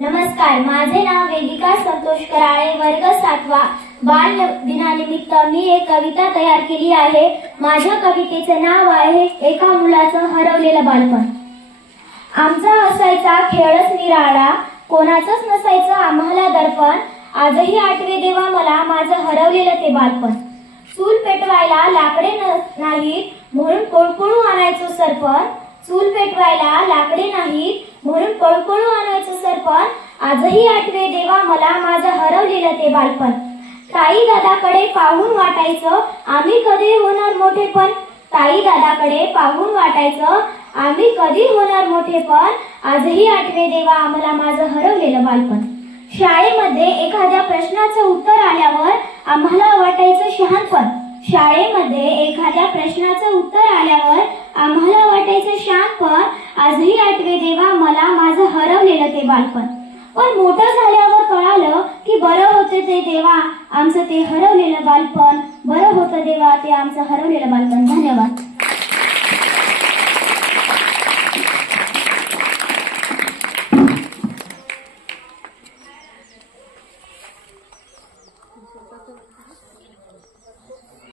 नमस्कार, माझे नाव वेदिका संतोष कराळे, वर्ग 7वा. बाल दिनानिमित्त मी एक कविता तयार केली आहे. माझ्या कवितेचे नाव आहे एका मुलाचं हरवलेलं बालपण. आमचा असायचा खेळच निराळा, कोणाचंच नसायचं आम्हाला दर्पण. आजही आठवे देवा मला माझं हरवलेलं ते बालपण. चूल पेटवायला लाकडे नाहीत म्हणून पळपळू आणायचो सरपण. चूल पेटवायला लाकडे नाहीत म्हणून पळपळू आणायचं सरपण. आजही आठवे देवा मला माझं हरवलेलं ते बालपण. ताई दादाकडे पाहून वाटायचं आम्ही कधी होणार मोठेपण. ताई दादाकडे पाहून वाटायचं आम्ही कधी होणार मोठेपण. आजही आठवे देवा आम्हाला माझं हरवलेलं बालपण. शाळेमध्ये एखाद्या प्रश्नाचं उत्तर आल्यावर आम्हाला वाटायचं शहाणपण. शाळेमध्ये एखाद्या प्रश्नाचं उत्तर आल्यावर आम्हाला वाटायचं शहाणपण. आजही आठवे देवा मला माझं हरवलेलं ते बालपण. पण मोठं झाल्यावर कळालं की बरं होतं ते देवा आमचं ते हरवलेलं बालपण. बरं होतं देवा ते आमचं हरवलेलं बालपण. धन्यवाद.